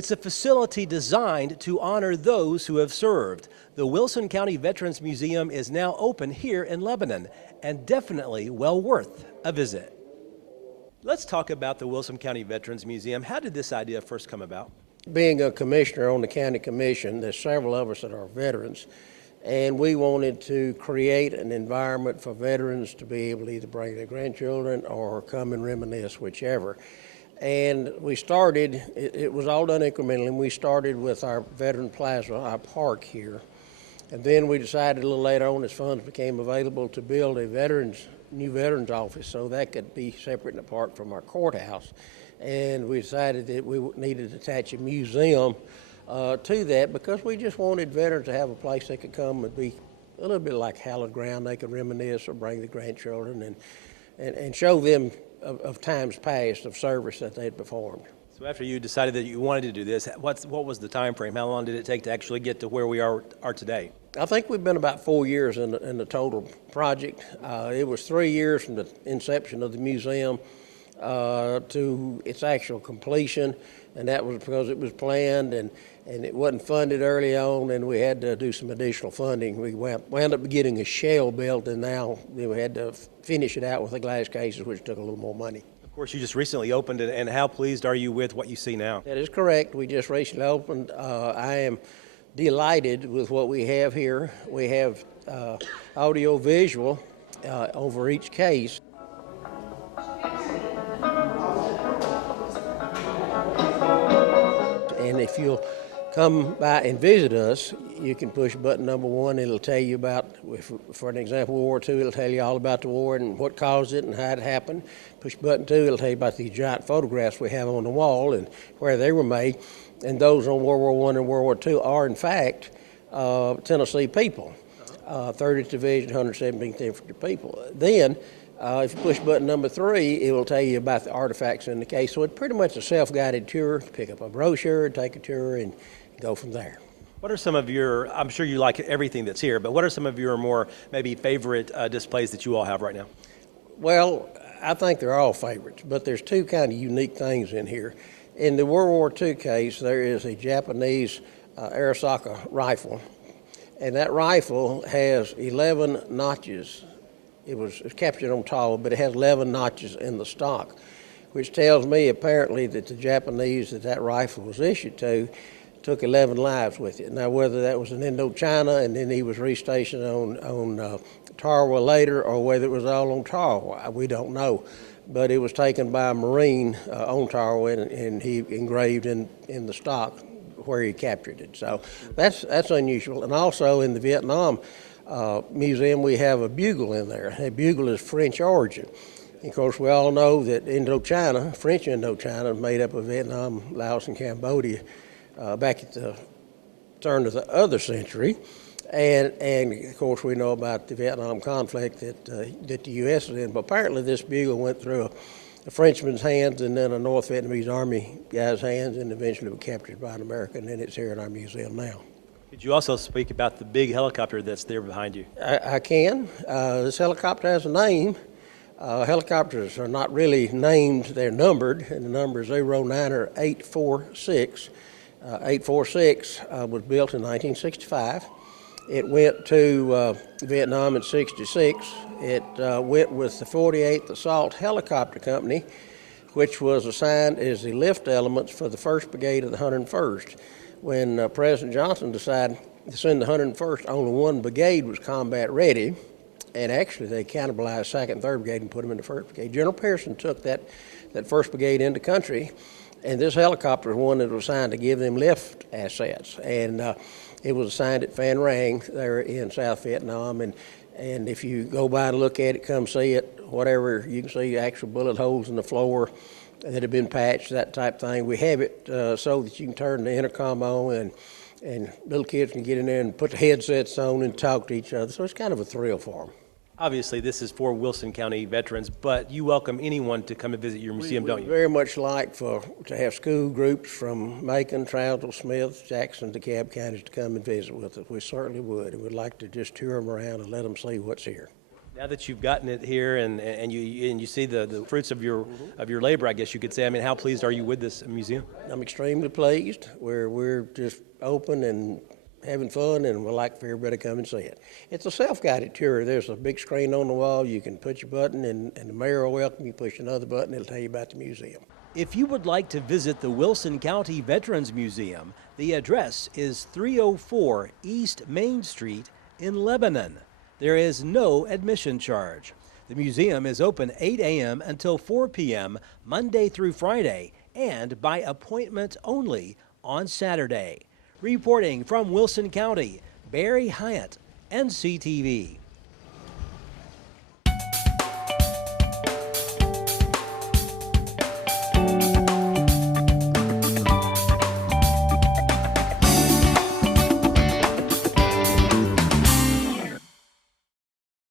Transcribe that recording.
It's a facility designed to honor those who have served. The Wilson County Veterans Museum is now open here in Lebanon and definitely well worth a visit. Let's talk about the Wilson County Veterans Museum. How did this idea first come about? Being a commissioner on the county commission, there's several of us that are veterans, and we wanted to create an environment for veterans to be able to either bring their grandchildren or come and reminisce, whichever. And we started, it was all done incrementally, and we started with our Veteran Plaza, our park here. And then we decided a little later on, as funds became available, to build a new veterans office so that could be separate and apart from our courthouse. And we decided that we needed to attach a museum to that because we just wanted veterans to have a place they could come and be a little bit like hallowed ground. They could reminisce or bring the grandchildren and show them of times past of service that they had performed. So after you decided that you wanted to do this, what was the time frame? How long did it take to actually get to where we are today? I think we've been about 4 years in the total project. It was 3 years from the inception of the museum to its actual completion, and that was because it was planned and it wasn't funded early on, and we had to do some additional funding. We wound up getting a shell built, and now we had to finish it out with the glass cases, which took a little more money. Of course, you just recently opened it, and how pleased are you with what you see now? That is correct. We just recently opened. I am delighted with what we have here. We have audio-visual over each case. And if you'll come by and visit us, you can push button number 1. It'll tell you about, for an example, World War II, it'll tell you all about the war and what caused it and how it happened. Push button 2, it'll tell you about the giant photographs we have on the wall and where they were made. And those on World War I and World War II are, in fact, Tennessee people, 30th Division, 117th Infantry people. Then, if you push button number 3, it will tell you about the artifacts in the case. So it's pretty much a self-guided tour. You pick up a brochure, take a tour, and go from there. What are some of your, I'm sure you like everything that's here, but what are some of your more maybe favorite displays that you all have right now? Well, I think they're all favorites, but there's two kind of unique things in here. In the World War II case, there is a Japanese Arisaka rifle, and that rifle has 11 notches. It was captured on tall, but it has 11 notches in the stock, which tells me apparently that the Japanese that rifle was issued to took 11 lives with it. Now, whether that was in Indochina and then he was restationed on Tarawa later, or whether it was all on Tarawa, we don't know. But it was taken by a Marine on Tarawa, and he engraved in the stock where he captured it. So that's unusual. And also in the Vietnam Museum, we have a bugle in there. A bugle is French origin. Of course, we all know that Indochina, French Indochina, made up of Vietnam, Laos, and Cambodia back at the turn of the other century. And of course, we know about the Vietnam conflict that the U.S. is in. But apparently this bugle went through a Frenchman's hands and then a North Vietnamese Army guy's hands and eventually was captured by an American, and it's here in our museum now. Could you also speak about the big helicopter that's there behind you? I can. This helicopter has a name. Helicopters are not really named, they're numbered, and the number is 09 or 846. 846 was built in 1965. It went to Vietnam in '66. It went with the 48th Assault Helicopter Company, which was assigned as the lift elements for the 1st Brigade of the 101st. When President Johnson decided to send the 101st, only one brigade was combat ready, and actually they cannibalized 2nd and 3rd Brigade and put them in the 1st Brigade. General Pearson took that 1st Brigade into country, and this helicopter was one that was assigned to give them lift assets. And it was assigned at Phan Rang there in South Vietnam. And if you go by and look at it, come see it, whatever, you can see actual bullet holes in the floor that have been patched, that type thing. We have it so that you can turn the intercom on and little kids can get in there and put the headsets on and talk to each other. So it's kind of a thrill for them. Obviously, this is for Wilson County veterans, but you welcome anyone to come and visit your museum, don't you? We very much like to have school groups from Macon, Trousdale, Smith, Jackson, DeKalb counties to come and visit with us. We certainly would, and we'd like to just tour them around and let them see what's here. Now that you've gotten it here and you see the fruits of your labor, I guess you could say. I mean, how pleased are you with this museum? I'm extremely pleased. We're just open and having fun, and we'd like for everybody to come and see it. It's a self-guided tour. There's a big screen on the wall. You can push your button, and the mayor will welcome you. Push another button, it'll tell you about the museum. If you would like to visit the Wilson County Veterans Museum, the address is 304 East Main Street in Lebanon. There is no admission charge. The museum is open 8 a.m. until 4 p.m. Monday through Friday, and by appointment only on Saturday. Reporting from Wilson County, Barry Hyatt, NCTV.